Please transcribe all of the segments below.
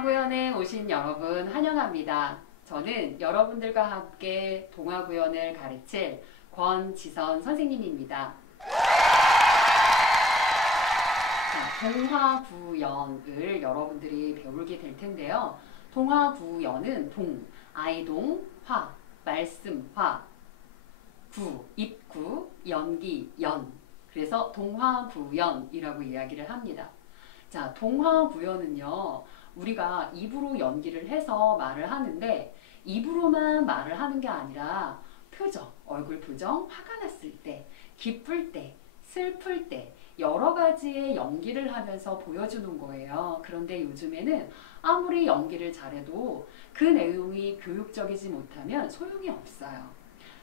동화구연에 오신 여러분 환영합니다. 저는 여러분들과 함께 동화구연을 가르칠 권지선 선생님입니다. 동화구연을 여러분들이 배우게 될 텐데요. 동화구연은 아이동, 화, 말씀, 화, 구, 입구, 연기, 연. 그래서 동화구연이라고 이야기를 합니다. 자, 동화구연은요, 우리가 입으로 연기를 해서 말을 하는데, 입으로만 말을 하는 게 아니라 표정, 얼굴 표정, 화가 났을 때, 기쁠 때, 슬플 때 여러 가지의 연기를 하면서 보여주는 거예요. 그런데 요즘에는 아무리 연기를 잘해도 그 내용이 교육적이지 못하면 소용이 없어요.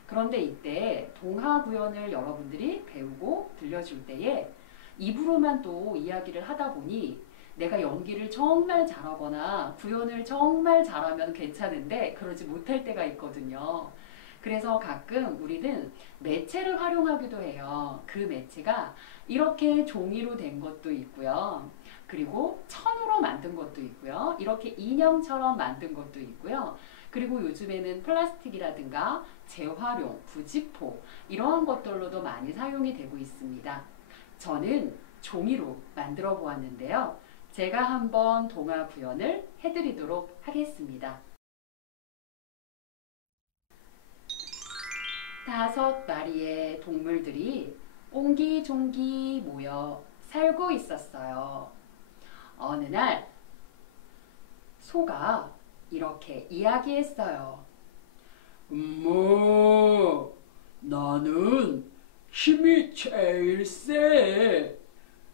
그런데 이때 동화구연을 여러분들이 배우고 들려줄 때에 입으로만 또 이야기를 하다 보니 내가 연기를 정말 잘하거나 구연을 정말 잘하면 괜찮은데 그러지 못할 때가 있거든요. 그래서 가끔 우리는 매체를 활용하기도 해요. 그 매체가 이렇게 종이로 된 것도 있고요. 그리고 천으로 만든 것도 있고요. 이렇게 인형처럼 만든 것도 있고요. 그리고 요즘에는 플라스틱이라든가 재활용, 부직포 이러한 것들로도 많이 사용이 되고 있습니다. 저는 종이로 만들어 보았는데요. 제가 한번 동화구연을 해드리도록 하겠습니다. 5마리의 동물들이 옹기종기 모여 살고 있었어요. 어느 날 소가 이렇게 이야기했어요. 나는 힘이 제일 세.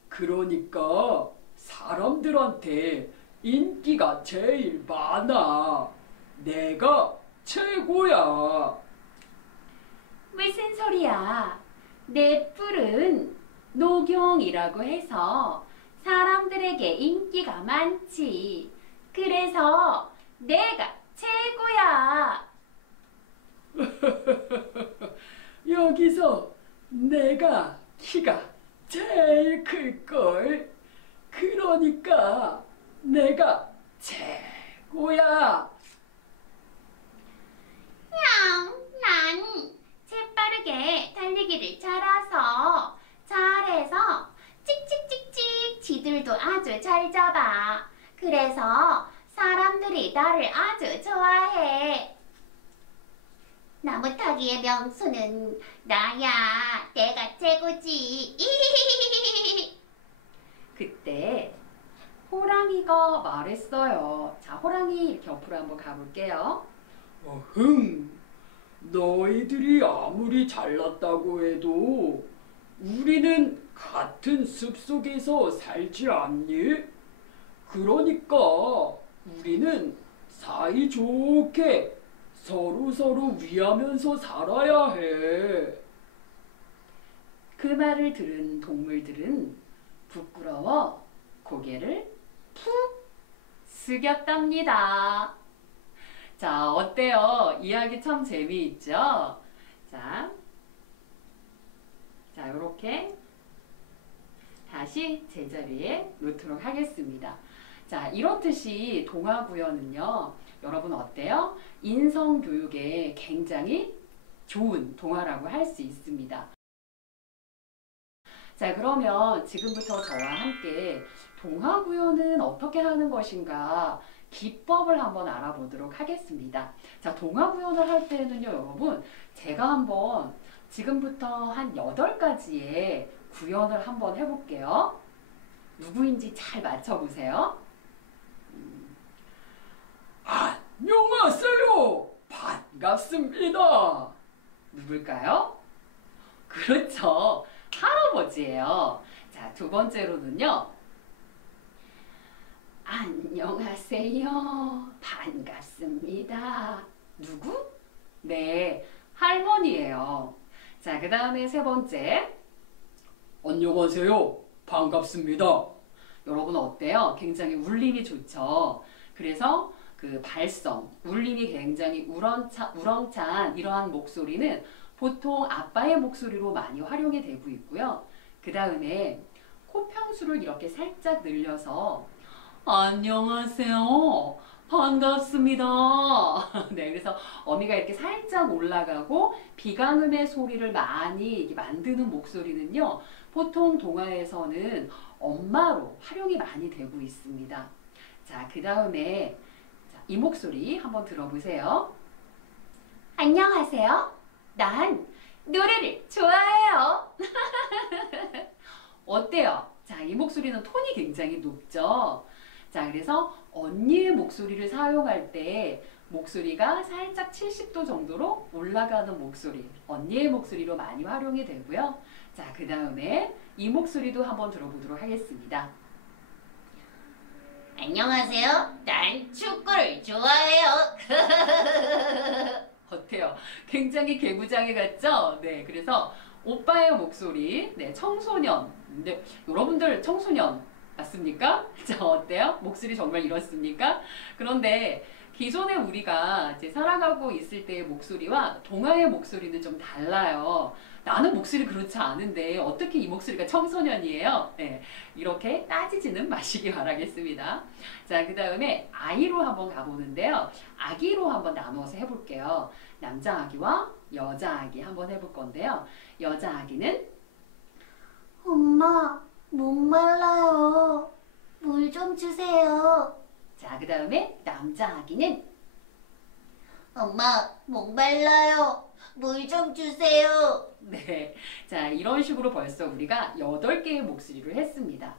그러니까 사람들한테 인기가 제일 많아. 내가 최고야. 무슨 소리야? 내 뿔은 녹용이라고 해서 사람들에게 인기가 많지. 그래서 내가 최고야. 여기서 내가 키가 제일 클걸. 그러니까 내가 최고야. 난 재빠르게 달리기를 잘해서 찍찍찍찍 쥐들도 아주 잘 잡아. 그래서 사람들이 나를 아주 좋아해. 나무 타기의 명수는 나야. 내가 최고지. 그때 호랑이가 말했어요. 자, 호랑이 이렇게 옆으로 한번 가볼게요. 너희들이 아무리 잘났다고 해도 우리는 같은 숲속에서 살지 않니? 그러니까 우리는 사이좋게 서로서로 위하면서 살아야 해. 그 말을 들은 동물들은 부끄러워 고개를 푹 숙였답니다. 자, 어때요? 이야기 참 재미있죠? 자, 이렇게 다시 제자리에 놓도록 하겠습니다. 자, 이렇듯이 동화구연은요, 여러분 어때요? 인성교육에 굉장히 좋은 동화라고 할 수 있습니다. 자, 그러면 지금부터 저와 함께 동화구연은 어떻게 하는 것인가 기법을 한번 알아보도록 하겠습니다. 자, 동화구연을 할 때는요, 여러분, 제가 한번 지금부터 한 8가지의 구연을 한번 해볼게요. 누구인지 잘 맞춰보세요. 안녕하세요. 반갑습니다. 누굴까요? 그렇죠. 할아버지예요. 자, 2번째로는요. 안녕하세요. 반갑습니다. 누구? 네, 할머니예요. 자, 그 다음에 3번째. 안녕하세요. 반갑습니다. 여러분 어때요? 굉장히 울림이 좋죠. 그래서 그 발성, 울림이 굉장히 우렁찬 이러한 목소리는 보통 아빠의 목소리로 많이 활용이 되고 있고요. 그 다음에 코평수를 이렇게 살짝 늘려서 안녕하세요. 반갑습니다. 네, 그래서 어미가 이렇게 살짝 올라가고 비강음의 소리를 많이 이렇게 만드는 목소리는요, 보통 동화에서는 엄마로 활용이 많이 되고 있습니다. 자, 그 다음에 이 목소리 한번 들어보세요. 안녕하세요. 난 노래를 좋아해요. 어때요? 자, 이 목소리는 톤이 굉장히 높죠? 자, 그래서 언니의 목소리를 사용할 때 목소리가 살짝 70도 정도로 올라가는 목소리, 언니의 목소리로 많이 활용이 되고요. 자, 그 다음에 이 목소리도 한번 들어보도록 하겠습니다. 안녕하세요. 난 축구를 좋아해요. 어때요? 굉장히 개구장이 같죠? 네, 그래서 오빠의 목소리, 네, 청소년. 근데 여러분들 청소년 맞습니까? 자, 어때요? 목소리 정말 이렇습니까? 그런데 기존에 우리가 이제 살아가고 있을 때의 목소리와 동화의 목소리는 좀 달라요. 나는 목소리 그렇지 않은데 어떻게 이 목소리가 청소년이에요? 네, 이렇게 따지지는 마시기 바라겠습니다. 자, 그 다음에 아이로 한번 가보는데요. 아기로 한번 나누어서 해볼게요. 남자 아기와 여자 아기 한번 해볼 건데요. 여자 아기는 엄마, 목말라요. 물 좀 주세요. 자, 그 다음에 남자 아기는 엄마, 목말라요. 물 좀 주세요. 네, 자, 이런 식으로 벌써 우리가 8개의 목소리를 했습니다.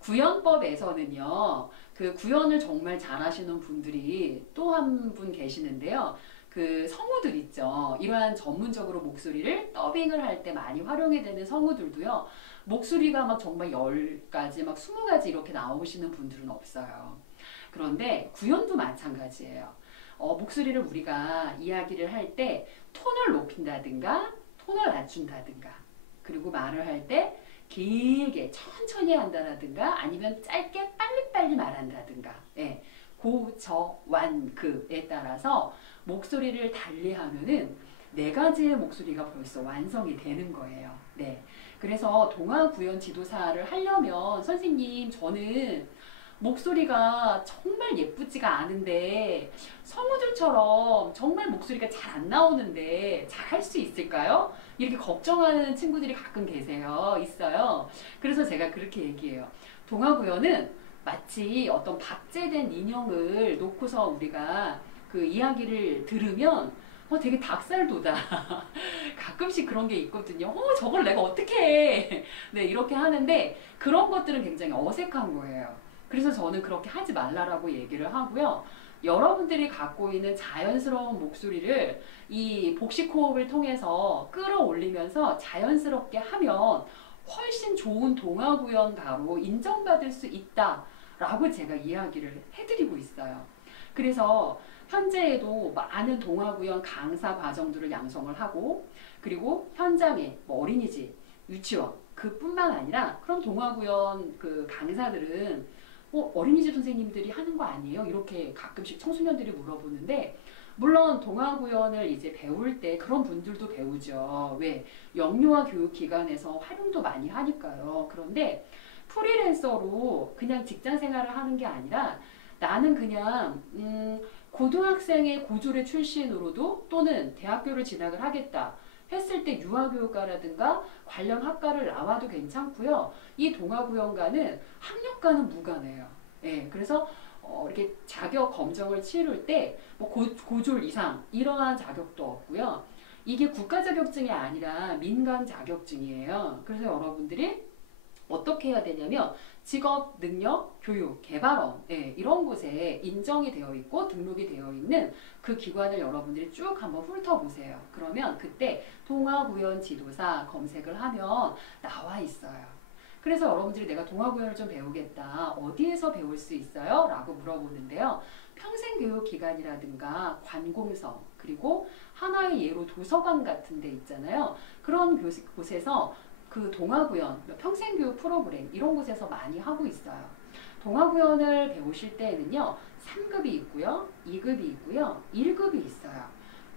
구연법에서는요, 그 구연을 정말 잘하시는 분들이 또 한 분 계시는데요. 그 성우들 있죠. 이러한 전문적으로 목소리를 더빙을 할 때 많이 활용이 되는 성우들도요. 목소리가 막 정말 10가지, 막 20가지 이렇게 나오시는 분들은 없어요. 그런데 구연도 마찬가지예요. 목소리를 우리가 이야기를 할 때 톤을 높인다든가 톤을 낮춘다든가 그리고 말을 할 때 길게 천천히 한다든가 아니면 짧게 빨리빨리 말한다든가 예, 고, 저, 완, 그에 따라서 목소리를 달리하면은 4가지의 목소리가 벌써 완성이 되는 거예요. 네. 그래서 동화 구연 지도사를 하려면 선생님 저는 목소리가 정말 예쁘지가 않은데 성우들처럼 정말 목소리가 잘 안 나오는데 잘 할 수 있을까요? 이렇게 걱정하는 친구들이 가끔 있어요. 그래서 제가 그렇게 얘기해요. 동화구연은 마치 어떤 박제된 인형을 놓고서 우리가 그 이야기를 들으면 되게 닭살 돋아. 가끔씩 그런 게 있거든요. 저걸 내가 어떻게 해. 네, 이렇게 하는데 그런 것들은 굉장히 어색한 거예요. 그래서 저는 그렇게 하지 말라라고 얘기를 하고요. 여러분들이 갖고 있는 자연스러운 목소리를 이 복식호흡을 통해서 끌어올리면서 자연스럽게 하면 훨씬 좋은 동화구연가로 인정받을 수 있다라고 제가 이야기를 해드리고 있어요. 그래서 현재에도 많은 동화구연 강사 과정들을 양성을 하고 그리고 현장에 어린이집, 유치원 그뿐만 아니라 그런 동화구연 그 강사들은 어린이집 선생님들이 하는 거 아니에요? 이렇게 가끔씩 청소년들이 물어보는데 물론 동화구연을 이제 배울 때 그런 분들도 배우죠. 왜? 영유아 교육기관에서 활용도 많이 하니까요. 그런데 프리랜서로 그냥 직장 생활을 하는 게 아니라 나는 그냥 고등학생의 고졸의 출신으로도 또는 대학교를 진학을 하겠다 했을 때 유아교육과라든가 관련 학과를 나와도 괜찮고요. 이 동화구연가는 학력과는 무관해요. 예, 그래서 이렇게 자격 검정을 치를 때 뭐 고졸 이상 이러한 자격도 없고요. 이게 국가 자격증이 아니라 민간 자격증이에요. 그래서 여러분들이 어떻게 해야 되냐면 직업능력교육개발원 이런 곳에 인정이 되어 있고 등록이 되어 있는 그 기관을 여러분들이 쭉 한번 훑어보세요. 그러면 그때 동화구연 지도사 검색을 하면 나와 있어요. 그래서 여러분들이 내가 동화구연을 좀 배우겠다. 어디에서 배울 수 있어요? 라고 물어보는데요. 평생교육기관이라든가 관공서 그리고 하나의 예로 도서관 같은 데 있잖아요. 그런 곳에서 그 동화구연, 평생교육 프로그램 이런 곳에서 많이 하고 있어요. 동화구연을 배우실 때에는요. 3급이 있고요. 2급이 있고요. 1급이 있어요.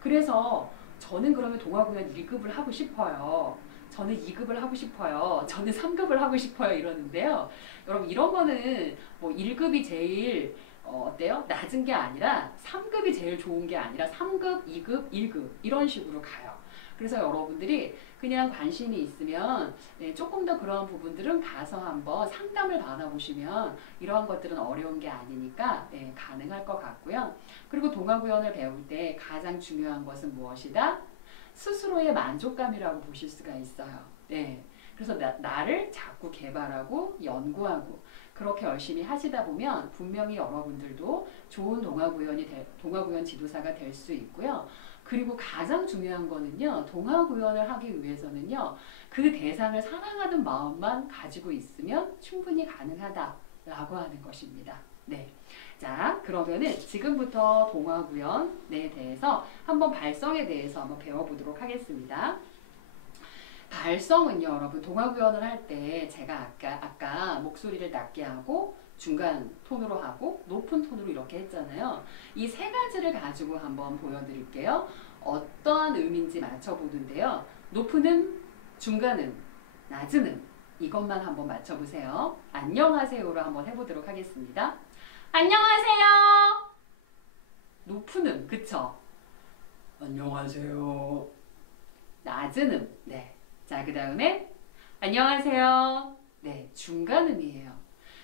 그래서 저는 그러면 동화구연 1급을 하고 싶어요. 저는 2급을 하고 싶어요. 저는 3급을 하고 싶어요. 이러는데요. 여러분 이런 거는 뭐 1급이 제일 어때요? 낮은 게 아니라 3급이 제일 좋은 게 아니라 3급, 2급, 1급 이런 식으로 가요. 그래서 여러분들이 그냥 관심이 있으면 조금 더 그런 부분들은 가서 한번 상담을 받아보시면 이러한 것들은 어려운 게 아니니까 가능할 것 같고요. 그리고 동화구연을 배울 때 가장 중요한 것은 무엇이다? 스스로의 만족감이라고 보실 수가 있어요. 네. 그래서 나를 자꾸 개발하고 연구하고 그렇게 열심히 하시다 보면 분명히 여러분들도 좋은 동화구연 지도사가 될 수 있고요. 그리고 가장 중요한 거는요. 동화구연을 하기 위해서는요. 그 대상을 사랑하는 마음만 가지고 있으면 충분히 가능하다라고 하는 것입니다. 네. 자, 그러면은 지금부터 동화구연에 대해서 한번 발성에 대해서 한번 배워보도록 하겠습니다. 발성은요, 여러분, 동화구연을 할 때 제가 아까 목소리를 낮게 하고 중간 톤으로 하고 높은 톤으로 이렇게 했잖아요. 이 세 가지를 가지고 한번 보여드릴게요. 어떠한 의미인지 맞춰보는데요. 높은 음, 중간 음, 낮은 음 이것만 한번 맞춰보세요. 안녕하세요로 한번 해보도록 하겠습니다. 안녕하세요. 높은 음, 그쵸? 안녕하세요. 낮은 음, 네. 자, 그 다음에 안녕하세요. 네, 중간 음이에요.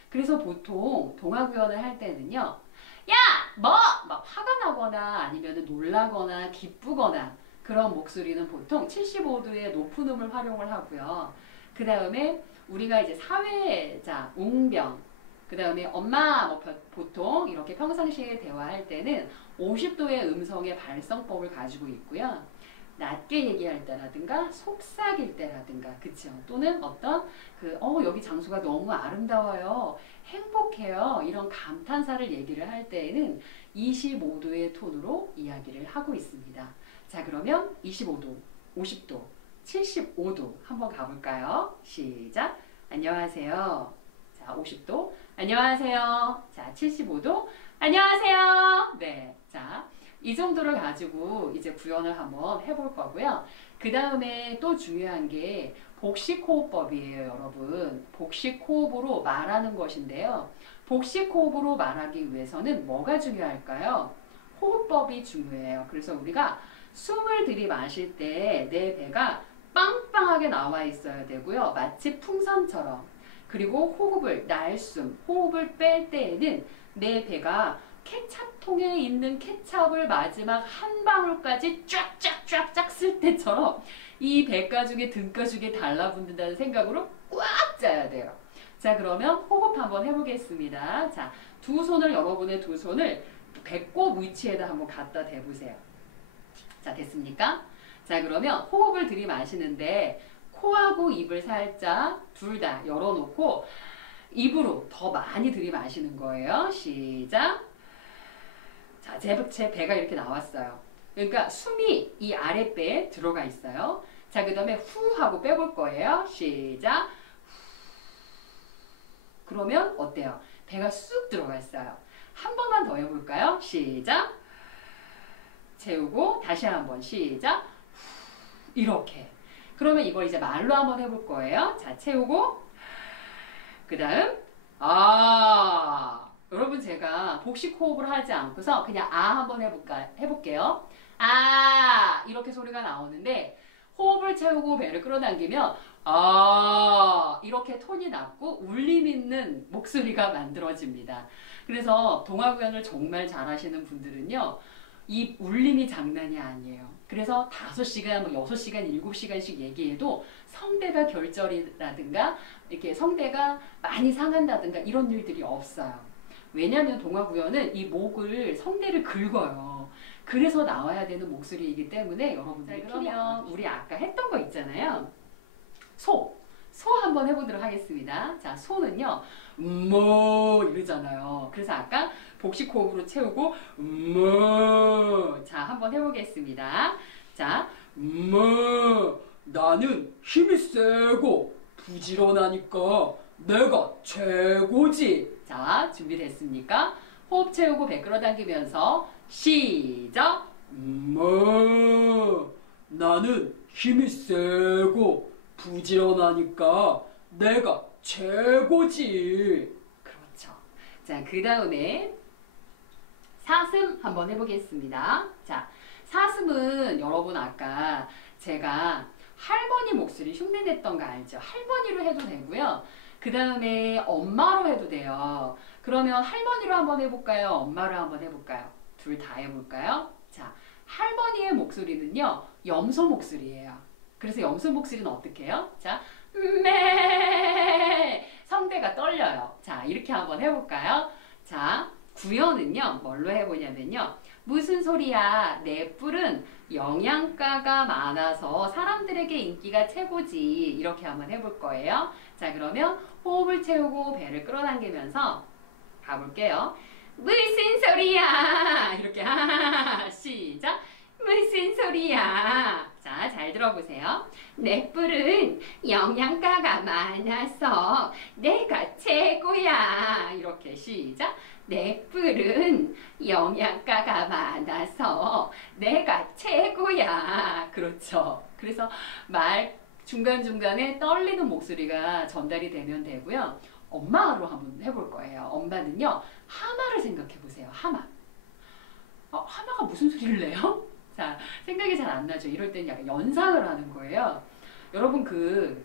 그래서 보통 동화구연을 할 때는요. 야! 뭐! 막 화가 나거나 아니면 놀라거나 기쁘거나 그런 목소리는 보통 75도의 높은 음을 활용을 하고요. 그 다음에 우리가 이제 사회자, 웅변, 그 다음에 엄마 뭐 보통 이렇게 평상시에 대화할 때는 50도의 음성의 발성법을 가지고 있고요. 낮게 얘기할 때라든가 속삭일 때라든가 그쵸? 또는 어떤 여기 장소가 너무 아름다워요. 행복해요. 이런 감탄사를 얘기를 할 때에는 25도의 톤으로 이야기를 하고 있습니다. 자, 그러면 25도, 50도, 75도 한번 가볼까요? 시작! 안녕하세요. 자, 50도. 안녕하세요. 자, 75도. 안녕하세요. 네. 자, 이 정도를 가지고 이제 구현을 한번 해볼 거고요. 그 다음에 또 중요한 게 복식호흡법이에요, 여러분. 복식호흡으로 말하는 것인데요. 복식호흡으로 말하기 위해서는 뭐가 중요할까요? 호흡법이 중요해요. 그래서 우리가 숨을 들이마실 때 내 배가 빵빵하게 나와 있어야 되고요. 마치 풍선처럼. 그리고 날숨, 호흡을 뺄 때에는 내 배가 케찹통에 있는 케찹을 마지막 한 방울까지 쫙쫙쫙쫙 쓸 때처럼 이 배가죽에 등가죽에 달라붙는다는 생각으로 꽉 짜야 돼요. 자, 그러면 호흡 한번 해보겠습니다. 자, 여러분의 두 손을 배꼽 위치에다 한번 갖다 대보세요. 자, 됐습니까? 자, 그러면 호흡을 들이마시는데 코하고 입을 살짝 둘 다 열어놓고 입으로 더 많이 들이마시는 거예요. 시작! 자, 제 배가 이렇게 나왔어요. 그러니까 숨이 이 아랫배에 들어가 있어요. 자, 그 다음에 후 하고 빼볼 거예요. 시작! 그러면 어때요? 배가 쑥 들어가 있어요. 한 번만 더 해볼까요? 시작! 채우고 다시 한번 시작! 이렇게. 그러면 이걸 이제 말로 한번 해볼 거예요. 자, 채우고 그 다음 여러분 제가 복식 호흡을 하지 않고서 그냥 한번 해볼게요. 이렇게 소리가 나오는데 호흡을 채우고 배를 끌어당기면 이렇게 톤이 낮고 울림 있는 목소리가 만들어집니다. 그래서 동화구연을 정말 잘하시는 분들은요. 이 울림이 장난이 아니에요. 그래서 5시간, 6시간, 7시간씩 얘기해도 성대가 결절이라든가 이렇게 성대가 많이 상한다든가 이런 일들이 없어요. 왜냐하면 동화구연은 이 성대를 긁어요. 그래서 나와야 되는 목소리이기 때문에 여러분들 그러면 우리 아까 했던 거 있잖아요. 소 한번 해보도록 하겠습니다. 자, 소는요. 이러잖아요. 그래서 아까 복식 호흡으로 채우고 자, 한번 해보겠습니다. 자, 나는 힘이 세고 부지런하니까 내가 최고지. 자, 준비됐습니까? 호흡 채우고 배 끌어당기면서 시작! 나는 힘이 세고 부지런하니까 내가 최고지. 그렇죠. 자, 그 다음에 사슴 한번 해보겠습니다. 자, 사슴은 여러분 아까 제가 할머니 목소리 흉내냈던 거 알죠? 할머니로 해도 되고요. 그 다음에 엄마로 해도 돼요. 그러면 할머니로 한번 해볼까요? 엄마로 한번 해볼까요? 둘 다 해볼까요? 자, 할머니의 목소리는요, 염소 목소리예요. 그래서 염소 목소리는 어떻게 해요? 자, 성대가 떨려요. 자, 이렇게 한번 해볼까요? 자, 구연은요, 뭘로 해보냐면요. 무슨 소리야? 내 뿔은 영양가가 많아서 사람들에게 인기가 최고지. 이렇게 한번 해볼 거예요. 자, 그러면 호흡을 채우고 배를 끌어당기면서 가볼게요. 무슨 소리야? 이렇게 시작. 무슨 소리야? 자, 잘 들어보세요. 내 뿔은 영양가가 많아서 내가 최고야. 이렇게 시작. 내 뿔은 영양가가 많아서 내가 최고야. 그렇죠. 그래서 말 중간중간에 떨리는 목소리가 전달이 되면 되고요. 엄마로 한번 해볼 거예요. 엄마는요, 하마를 생각해 보세요. 하마. 하마가 무슨 소리를 내요? 자, 생각이 잘 안 나죠. 이럴 때는 약간 연상을 하는 거예요. 여러분 그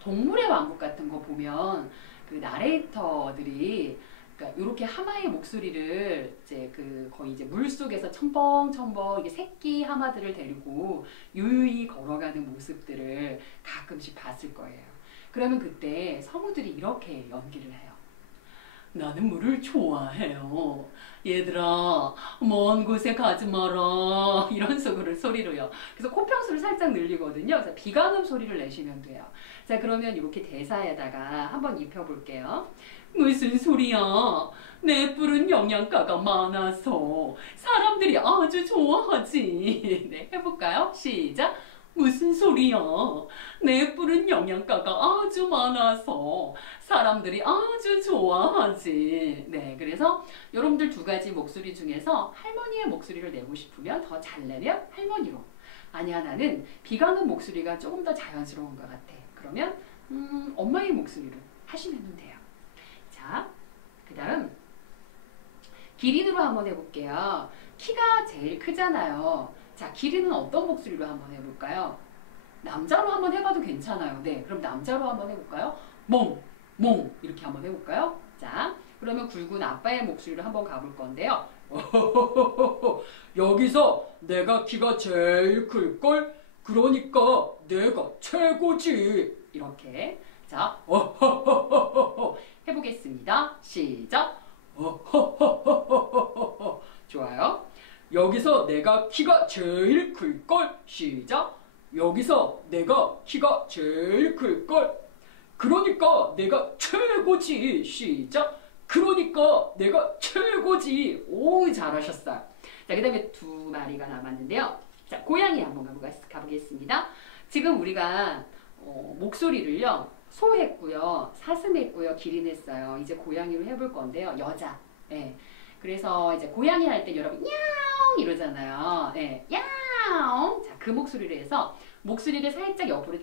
동물의 왕국 같은 거 보면 그 나레이터들이 그러니까 이렇게 하마의 목소리를 이제 그 거의 이제 물 속에서 첨벙첨벙 이게 새끼 하마들을 데리고 유유히 걸어가는 모습들을 가끔씩 봤을 거예요. 그러면 그때 성우들이 이렇게 연기를 해요. 나는 물을 좋아해요. 얘들아, 먼 곳에 가지 마라. 이런 소리로요. 그래서 코평수를 살짝 늘리거든요. 그래서 비가음 소리를 내시면 돼요. 자, 그러면 이렇게 대사에다가 한번 입혀볼게요. 무슨 소리야? 내 뿔은 영양가가 많아서 사람들이 아주 좋아하지. 네, 해볼까요? 시작. 무슨 소리야? 내 뿔은 영양가가 아주 많아서 사람들이 아주 좋아하지. 네, 그래서 여러분들 두 가지 목소리 중에서 할머니의 목소리를 내고 싶으면 더 잘 내면 할머니로. 아니야, 나는 비가는 목소리가 조금 더 자연스러운 것 같아. 그러면 엄마의 목소리로 하시면 돼요. 자, 그 다음 기린으로 한번 해볼게요. 키가 제일 크잖아요. 자, 기린은 어떤 목소리로 한번 해볼까요? 남자로 한번 해봐도 괜찮아요. 네, 그럼 남자로 한번 해볼까요? 멍, 멍 이렇게 한번 해볼까요? 자, 그러면 굵은 아빠의 목소리로 한번 가볼 건데요. 여기서 내가 키가 제일 클걸? 그러니까 내가 최고지. 이렇게. 자, 해보겠습니다. 시작. 좋아요. 여기서 내가 키가 제일 클걸? 시작. 여기서 내가 키가 제일 클걸? 그러니까 내가 최고지. 시작. 그러니까 내가 최고지. 오, 잘하셨어요. 자, 그 다음에 두 마리가 남았는데요. 자, 고양이 한번 가보겠습니다. 지금 우리가 목소리를요, 소 했고요, 사슴 했고요, 기린 했어요. 이제 고양이로 해볼 건데요. 여자. 예. 그래서 이제 고양이 할 때 여러분 야옹 이러잖아요. 예. 야옹. 자, 그 목소리로 해서 목소리를 살짝 옆으로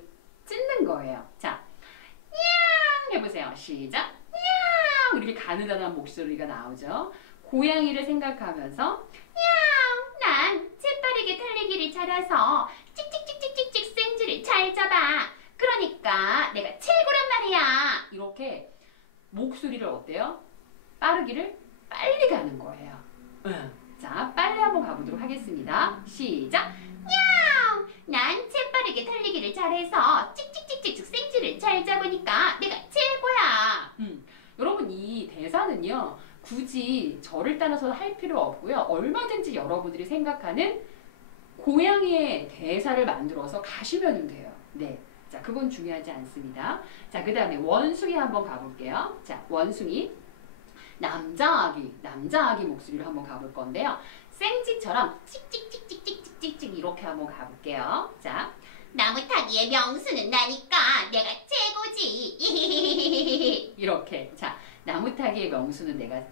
찢는 거예요. 자, 야옹 해보세요. 시작. 야옹 이렇게 가느다란 목소리가 나오죠. 고양이를 생각하면서 야옹 난 재빠르게 달리기를 잘해서 찍찍찍찍찍찍 생쥐를 잘 잡아. 그러니까 내가 최고란 말이야. 이렇게 목소리를 어때요? 빠르기를 빨리 가는 거예요. 자, 빨리 한번 가보도록 하겠습니다. 시작. 야옹! 난 재빠르게 달리기를 잘해서 찍찍찍찍 생쥐를 잘 잡으니까 내가 최고야. 여러분 이 대사는요, 굳이 저를 따라서 할 필요 없고요. 얼마든지 여러분들이 생각하는 고양이의 대사를 만들어서 가시면 돼요. 네. 자, 그건 중요하지 않습니다. 자, 그 다음에 원숭이 한번 가볼게요. 자, 원숭이. 남자 아기 목소리로 한번 가볼 건데요. 생쥐처럼 찍찍찍찍찍찍찍 이렇게 한번 가볼게요. 자, 나무 타기의 명수는 나니까 내가 최고지. 이렇게. 자, 나무 타기의 명수는 내가 자,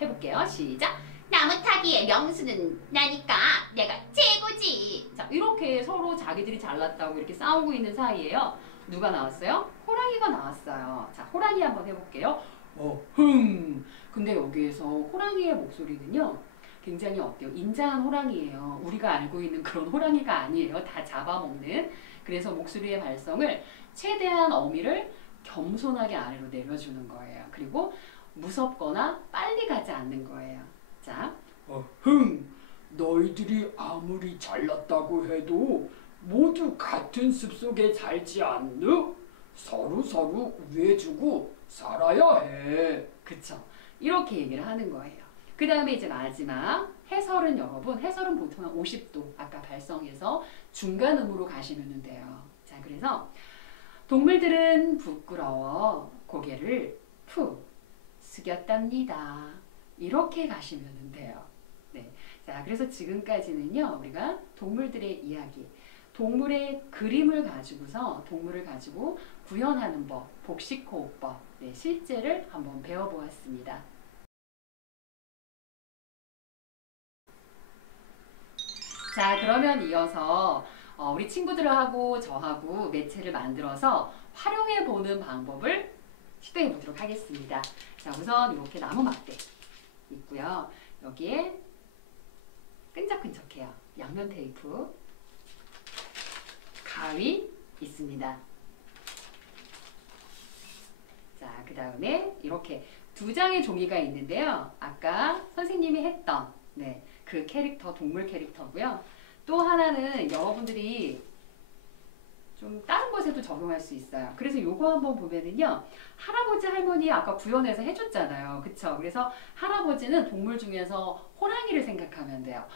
해볼게요. 시작. 나무 타기의 명수는 나니까 내가 최고지. 자, 이렇게 서로 자기들이 잘났다고 이렇게 싸우고 있는 사이에요. 누가 나왔어요? 호랑이가 나왔어요. 자, 호랑이 한번 해볼게요. 근데 여기에서 호랑이의 목소리는요, 굉장히 어때요? 인자한 호랑이에요. 우리가 알고 있는 그런 호랑이가 아니에요. 다 잡아먹는. 그래서 목소리의 발성을 최대한 어미를 겸손하게 아래로 내려주는 거예요. 그리고 무섭거나 빨리 가지 않는 거예요. 자, 너희들이 아무리 잘났다고 해도 모두 같은 숲속에 살지 않느? 서로 우애해주고 살아야 해. 그쵸. 이렇게 얘기를 하는 거예요. 그 다음에 이제 마지막 해설은 여러분, 해설은 보통 한 50도 아까 발성에서 중간음으로 가시면 돼요. 자, 그래서 동물들은 부끄러워 고개를 푹 숙였답니다. 이렇게 가시면 돼요. 네. 자, 그래서 지금까지는요, 우리가 동물들의 이야기, 동물의 그림을 가지고서 동물을 가지고 구현하는 법, 복식호흡법, 네, 실제를 한번 배워보았습니다. 자, 그러면 이어서 우리 친구들하고 저하고 매체를 만들어서 활용해보는 방법을 시도해보도록 하겠습니다. 자, 우선 이렇게 나무 막대 있고요. 여기에 끈적끈적해요. 양면 테이프, 가위 있습니다. 자, 그 다음에 이렇게 두 장의 종이가 있는데요. 아까 선생님이 했던 그 캐릭터, 동물 캐릭터고요. 또 하나는 여러분들이 좀 다른 곳에도 적용할 수 있어요. 그래서 요거 한번 보면은요. 할아버지, 할머니 아까 구현해서 해줬잖아요. 그쵸? 그래서 할아버지는 동물 중에서 호랑이를 생각하면 돼요.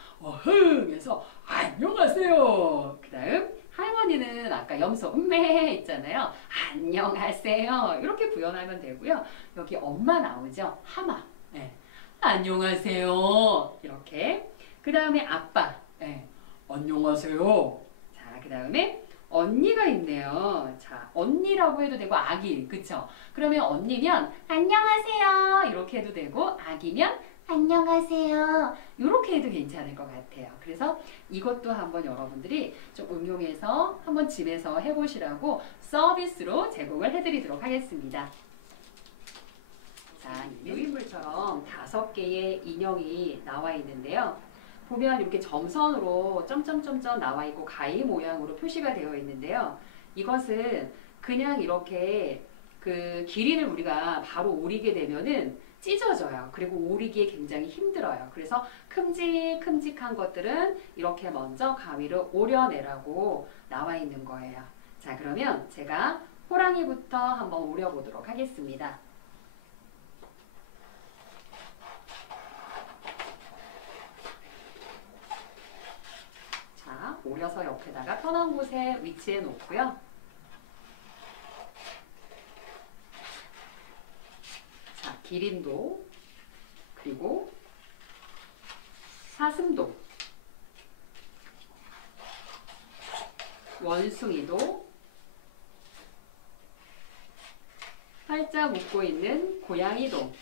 해서 안녕하세요. 그 다음 할머니는 아까 염소 음메 있잖아요. 안녕하세요. 이렇게 구현하면 되고요. 여기 엄마 나오죠? 하마. 네. 안녕하세요. 이렇게. 그 다음에 아빠. 네. 안녕하세요. 자, 그 다음에 언니가 있네요. 자, 언니라고 해도 되고 아기. 그쵸? 그러면 언니면 안녕하세요. 이렇게 해도 되고 아기면 안녕하세요. 이렇게 해도 괜찮을 것 같아요. 그래서 이것도 한번 여러분들이 좀 응용해서 한번 집에서 해보시라고 서비스로 제공을 해드리도록 하겠습니다. 자, 유인물처럼 5개의 인형이 나와 있는데요. 보면 이렇게 점선으로 점점점점 나와 있고 가위 모양으로 표시가 되어 있는데요. 이것은 그냥 이렇게 그 기린을 우리가 바로 오리게 되면은 찢어져요. 그리고 오리기에 굉장히 힘들어요. 그래서 큼직큼직한 것들은 이렇게 먼저 가위로 오려내라고 나와 있는 거예요. 자, 그러면 제가 호랑이부터 한번 오려보도록 하겠습니다. 자, 오려서 옆에다가 편한 곳에 위치해 놓고요. 자, 기린도, 그리고 사슴도, 원숭이도, 활짝 웃고 있는 고양이도,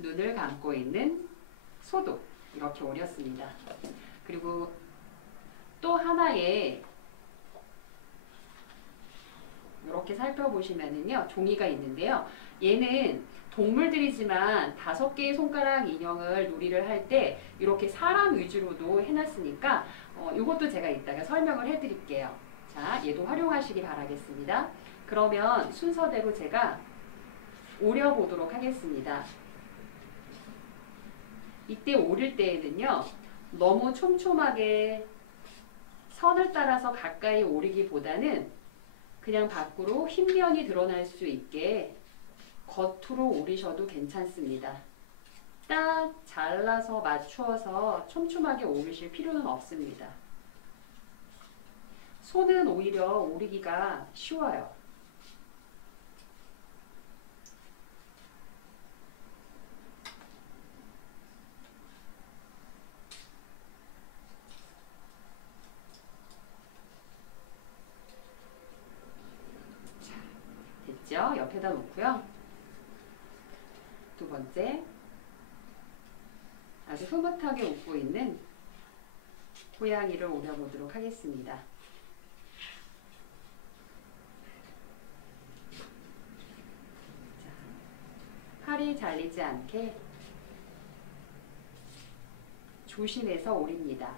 눈을 감고 있는 소도 이렇게 오렸습니다. 그리고 또 하나의 이렇게 살펴보시면은요, 종이가 있는데요. 얘는 동물들이지만 5개의 손가락 인형을 놀이를 할 때 이렇게 사람 위주로도 해놨으니까 이것도 제가 이따가 설명을 해드릴게요. 자, 얘도 활용하시기 바라겠습니다. 그러면 순서대로 제가 오려보도록 하겠습니다. 이때 오릴 때에는요, 너무 촘촘하게 선을 따라서 가까이 오리기보다는 그냥 밖으로 흰면이 드러날 수 있게 겉으로 오리셔도 괜찮습니다. 딱 잘라서 맞추어서 촘촘하게 오리실 필요는 없습니다. 손은 오히려 오리기가 쉬워요. 됐죠? 있죠. 옆에다 놓고요. 두 번째, 아주 흐뭇하게 웃고 있는 고양이를 오려보도록 하겠습니다. 팔이 잘리지 않게 조심해서 오립니다.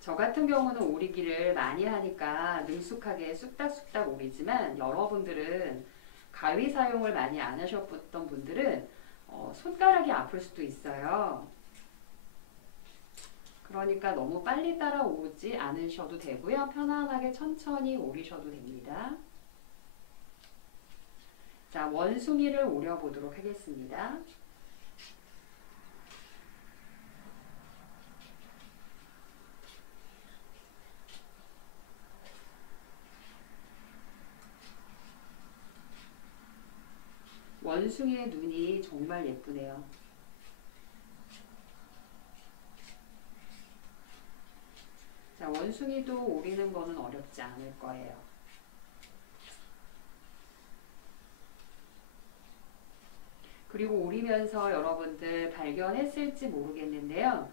저 같은 경우는 오리기를 많이 하니까 능숙하게 쑥닥쑥닥 오리지만 여러분들은 가위 사용을 많이 안 하셨던 분들은 손가락이 아플 수도 있어요. 그러니까 너무 빨리 따라오지 않으셔도 되고요. 편안하게 천천히 오리셔도 됩니다. 자, 원숭이를 오려보도록 하겠습니다. 원숭이의 눈이 정말 예쁘네요. 자, 원숭이도 오리는 거는 어렵지 않을 거예요. 그리고 오리면서 여러분들 발견했을지 모르겠는데요.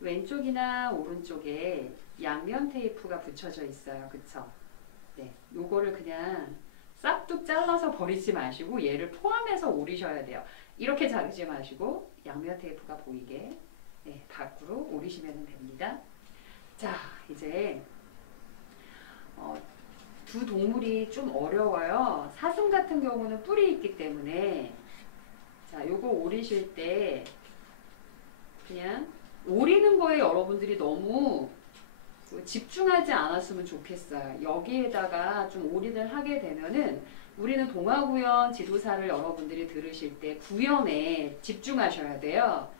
왼쪽이나 오른쪽에 양면 테이프가 붙여져 있어요. 그쵸? 네, 요거를 그냥 싹둑 잘라서 버리지 마시고 얘를 포함해서 오리셔야 돼요. 이렇게 자르지 마시고 양면 테이프가 보이게 밖으로 오리시면 됩니다. 자, 이제 두 동물이 좀 어려워요. 사슴 같은 경우는 뿔이 있기 때문에 자, 요거 오리실 때 그냥 오리는 거에 여러분들이 너무 집중하지 않았으면 좋겠어요. 여기에다가 좀 올인을 하게 되면은 우리는 동화구연 지도사를 여러분들이 들으실 때 구연에 집중하셔야 돼요.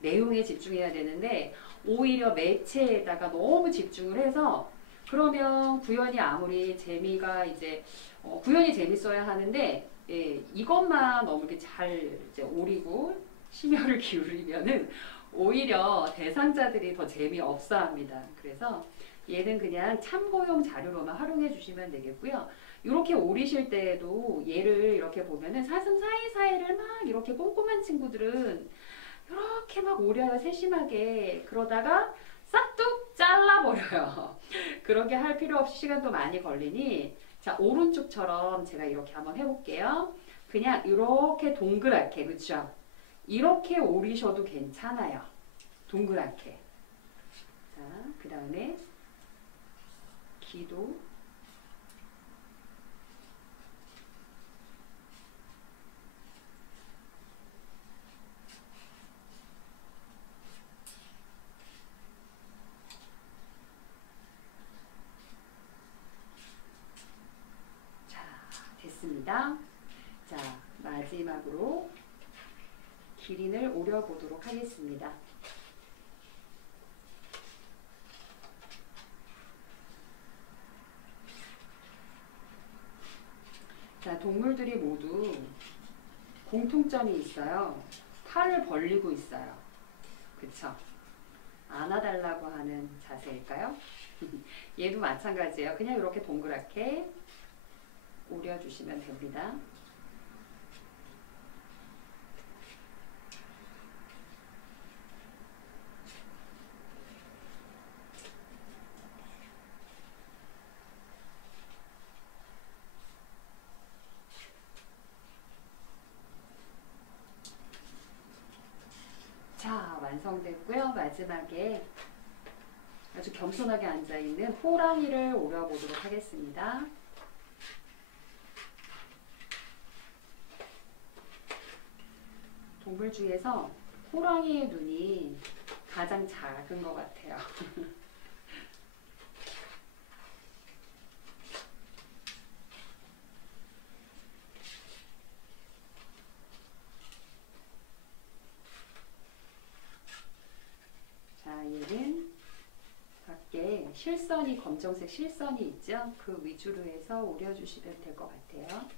내용에 집중해야 되는데 오히려 매체에다가 너무 집중을 해서 그러면 구연이 아무리 재미가 이제 구연이 재밌어야 하는데 이것만 너무 이렇게 잘 이제 오리고 심혈을 기울이면은 오히려 대상자들이 더 재미없어 합니다. 그래서 얘는 그냥 참고용 자료로만 활용해 주시면 되겠고요. 이렇게 오리실 때에도 얘를 이렇게 보면은 사슴 사이사이를 막 이렇게 꼼꼼한 친구들은 이렇게 막 오려요. 세심하게. 그러다가 싹둑 잘라버려요. 그렇게 할 필요 없이 시간도 많이 걸리니 자, 오른쪽처럼 제가 이렇게 한번 해볼게요. 그냥 이렇게 동그랗게, 그쵸? 이렇게 오리셔도 괜찮아요. 동그랗게. 자, 그 다음에 귀도 자, 됐습니다. 자, 마지막으로 기린을 오려보도록 하겠습니다. 자, 동물들이 모두 공통점이 있어요. 팔을 벌리고 있어요. 그쵸? 안아달라고 하는 자세일까요? 얘도 마찬가지예요. 그냥 이렇게 동그랗게 오려주시면 됩니다. 자, 완성됐고요. 마지막에 아주 겸손하게 앉아있는 호랑이를 오려보도록 하겠습니다. 동물 중에서 호랑이의 눈이 가장 작은 것 같아요. 자, 얘는 밖에 실선이, 검정색 실선이 있죠? 그 위주로 해서 오려주시면 될 것 같아요.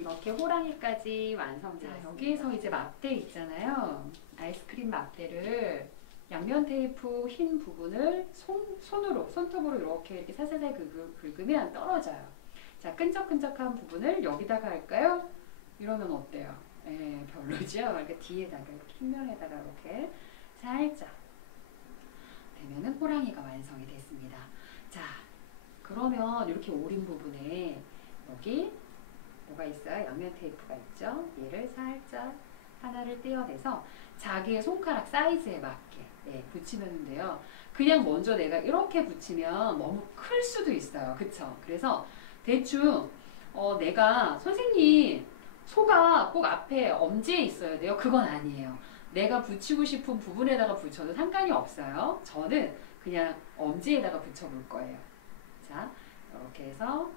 이렇게 호랑이까지 완성. 자, 여기에서 이제 막대 있잖아요. 아이스크림 막대를 양면 테이프 흰 부분을 손톱으로 이렇게 살살살 긁으면 떨어져요. 자, 끈적끈적한 부분을 여기다가 할까요? 이러면 어때요? 예, 별로죠? 이렇게 뒤에다가, 이렇게 흰면에다가 이렇게 살짝 되면은 호랑이가 완성이 됐습니다. 자, 그러면 이렇게 오린 부분에 여기 뭐가 있어요? 양면 테이프가 있죠? 얘를 살짝 하나를 떼어내서 자기의 손가락 사이즈에 맞게 붙이면 돼요. 그냥 먼저 내가 이렇게 붙이면 너무 클 수도 있어요. 그쵸? 그래서 대충 내가 선생님 소가 꼭 앞에 엄지에 있어야 돼요. 그건 아니에요. 내가 붙이고 싶은 부분에다가 붙여도 상관이 없어요. 저는 그냥 엄지에다가 붙여볼 거예요. 자, 이렇게 해서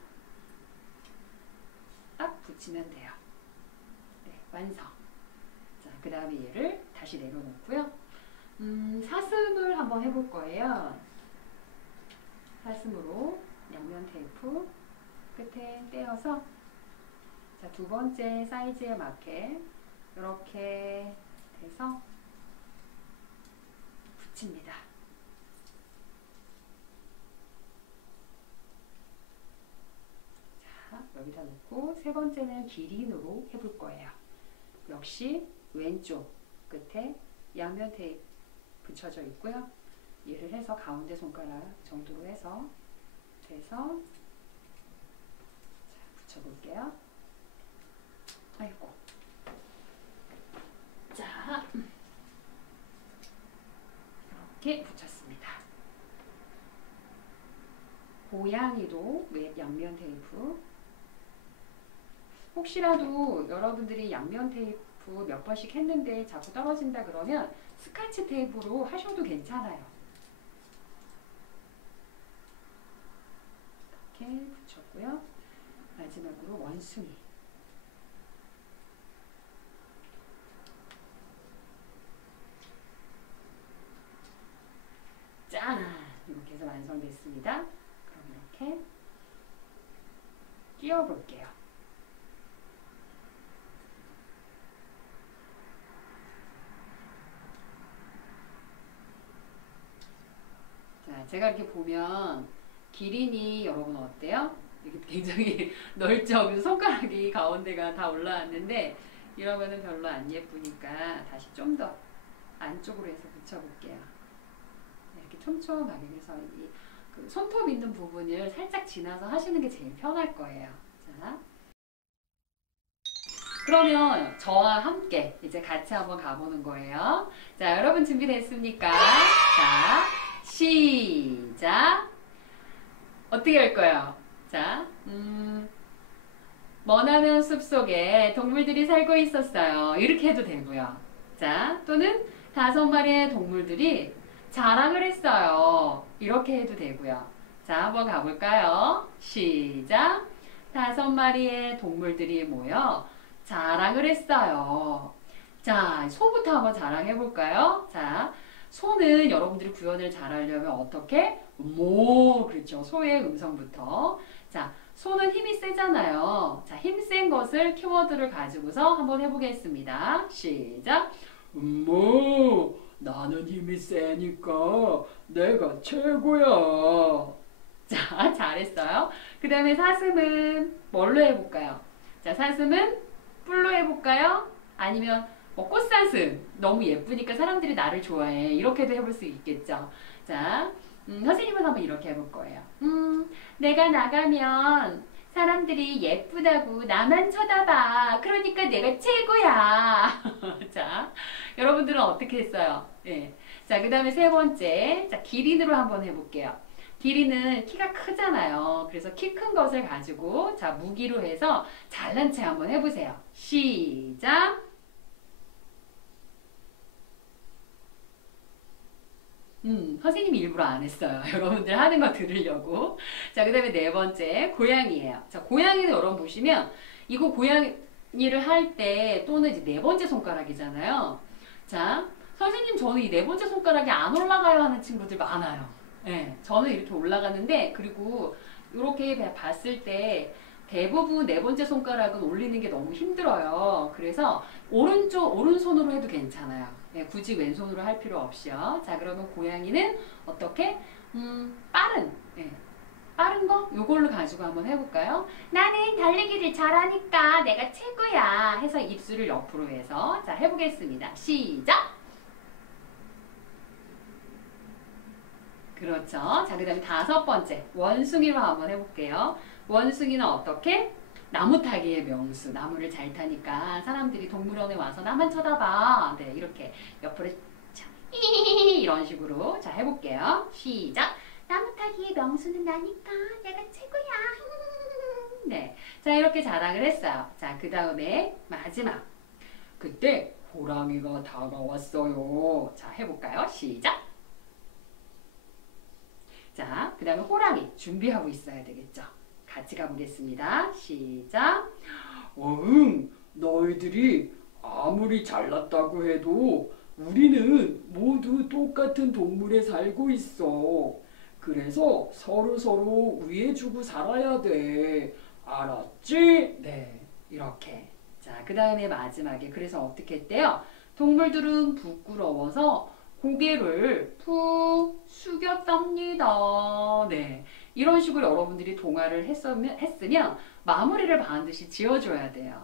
딱 붙이면 돼요. 네, 완성. 자, 그 다음에 얘를 다시 내려놓고요. 사슴을 한번 해볼 거예요. 사슴으로 양면 테이프 끝에 떼어서 자, 두 번째 사이즈에 맞게 이렇게 해서 붙입니다. 자, 여기다 놓고 세 번째는 기린으로 해볼 거예요. 역시 왼쪽 끝에 양면 테이프 붙여져 있고요. 얘를 해서 가운데 손가락 정도로 해서 돼서 자, 붙여볼게요. 아이고. 자, 이렇게 붙였습니다. 고양이도 양면 테이프. 혹시라도 여러분들이 양면 테이프 몇 번씩 했는데 자꾸 떨어진다 그러면 스카치 테이프로 하셔도 괜찮아요. 이렇게 붙였고요. 마지막으로 원숭이. 짠! 이렇게 해서 완성됐습니다. 그럼 이렇게 끼워 볼게요. 자, 제가 이렇게 보면 기린이 여러분 어때요? 이렇게 굉장히 넓죠? 그래서 손가락이 가운데가 다 올라왔는데 이러면은 별로 안 예쁘니까 다시 좀 더 안쪽으로 해서 붙여볼게요. 이렇게 촘촘하게 해서 그 손톱 있는 부분을 살짝 지나서 하시는 게 제일 편할 거예요. 자, 그러면 저와 함께 이제 같이 한번 가보는 거예요. 자, 여러분 준비됐습니까? 자, 시작! 어떻게 할 거예요? 자, 머나먼 숲속에 동물들이 살고 있었어요. 이렇게 해도 되고요. 자, 또는 5마리의 동물들이 자랑을 했어요. 이렇게 해도 되고요. 자, 한번 가볼까요? 시작! 5마리의 동물들이 모여 자랑을 했어요. 자, 소부터 한번 자랑해볼까요? 자, 소는 여러분들이 구현을 잘하려면 어떻게? 모, 그렇죠. 소의 음성부터. 자, 소는 힘이 세잖아요. 자, 힘센 것을 키워드를 가지고서 한번 해보겠습니다. 시작! 뭐, 나는 힘이 세니까 내가 최고야. 자, 잘했어요. 그 다음에 사슴은 뭘로 해볼까요? 자, 사슴은 뿔로 해볼까요? 아니면 뭐 꽃사슴, 너무 예쁘니까 사람들이 나를 좋아해. 이렇게도 해볼 수 있겠죠. 자, 선생님은 한번 이렇게 해볼 거예요. 내가 나가면 사람들이 예쁘다고 나만 쳐다봐. 그러니까 내가 최고야. 자, 여러분들은 어떻게 했어요? 네. 자, 그 다음에 세 번째. 자, 기린으로 한번 해볼게요. 기린은 키가 크잖아요. 그래서 키 큰 것을 가지고 자, 무기로 해서 잘난 체 한번 해보세요. 시작! 선생님이 일부러 안 했어요. 여러분들 하는 거 들으려고. 자, 그 다음에 네 번째, 고양이에요. 자, 고양이는 여러분 보시면, 이거 고양이를 할 때, 또는 이제 네 번째 손가락이잖아요. 자, 선생님, 저는 이 네 번째 손가락이 안 올라가요 하는 친구들 많아요. 네, 저는 이렇게 올라가는데, 그리고 이렇게 봤을 때, 대부분 네 번째 손가락은 올리는 게 너무 힘들어요. 그래서 오른손으로 해도 괜찮아요. 네, 굳이 왼손으로 할 필요 없이요. 자, 그러면 고양이는 어떻게? 빠른 거? 요걸로 가지고 한번 해볼까요? 나는 달리기를 잘하니까 내가 최고야. 해서 입술을 옆으로 해서. 자, 해보겠습니다. 시작! 그렇죠. 자, 그 다음에 다섯 번째. 원숭이로 한번 해볼게요. 원숭이는 어떻게? 나무 타기의 명수. 나무를 잘 타니까 사람들이 동물원에 와서 나만 쳐다봐. 네, 이렇게 옆으로 자, 이런 식으로. 자, 해볼게요. 시작! 나무 타기의 명수는 나니까 내가 최고야. 네. 자, 이렇게 자랑을 했어요. 자, 그 다음에 마지막. 그때 호랑이가 다가왔어요. 자, 해볼까요? 시작! 자, 그 다음에 호랑이 준비하고 있어야 되겠죠. 같이 가보겠습니다. 시작! 너희들이 아무리 잘났다고 해도 우리는 모두 똑같은 동물에 살고 있어. 그래서 서로 위해주고 살아야 돼. 알았지? 네, 이렇게. 자, 그 다음에 마지막에 그래서 어떻게 했대요? 동물들은 부끄러워서 고개를 푹 숙였답니다. 네, 이런 식으로 여러분들이 동화를 했으면 마무리를 반드시 지어줘야 돼요.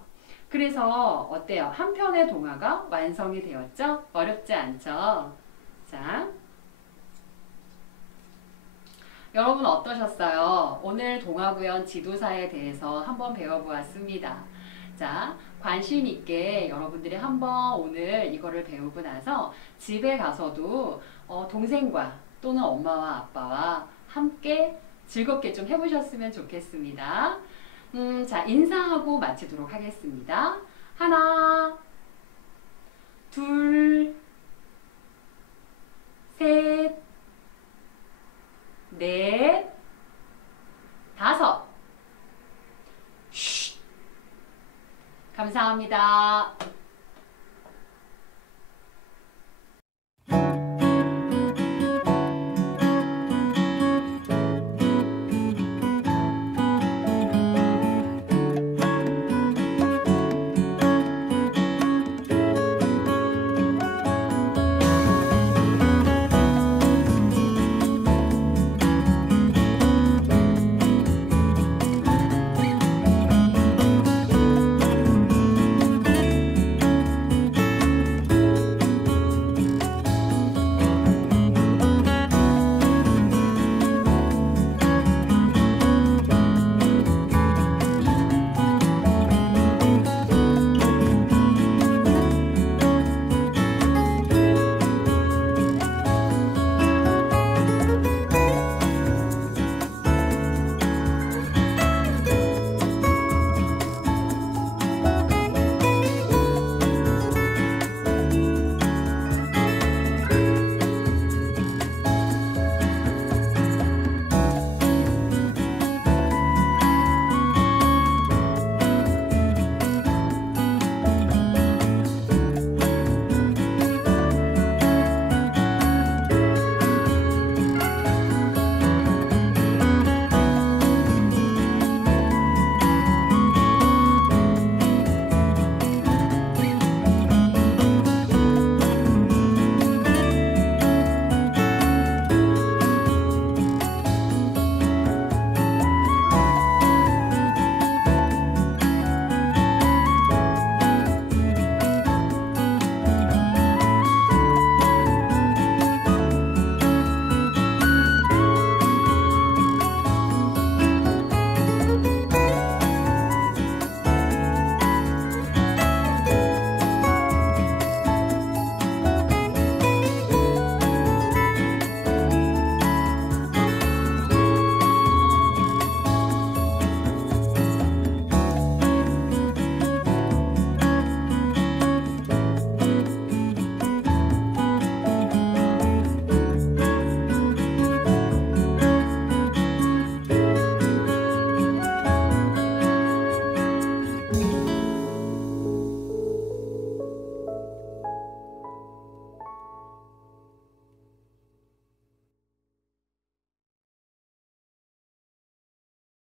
그래서 어때요? 한 편의 동화가 완성이 되었죠? 어렵지 않죠? 자, 여러분 어떠셨어요? 오늘 동화구연 지도사에 대해서 한번 배워보았습니다. 자, 관심 있게 여러분들이 한번 오늘 이거를 배우고 나서 집에 가서도 동생과 또는 엄마와 아빠와 함께 즐겁게 좀 해보셨으면 좋겠습니다. 자, 인사하고 마치도록 하겠습니다. 하나, 둘, 셋, 넷, 다섯. 감사합니다.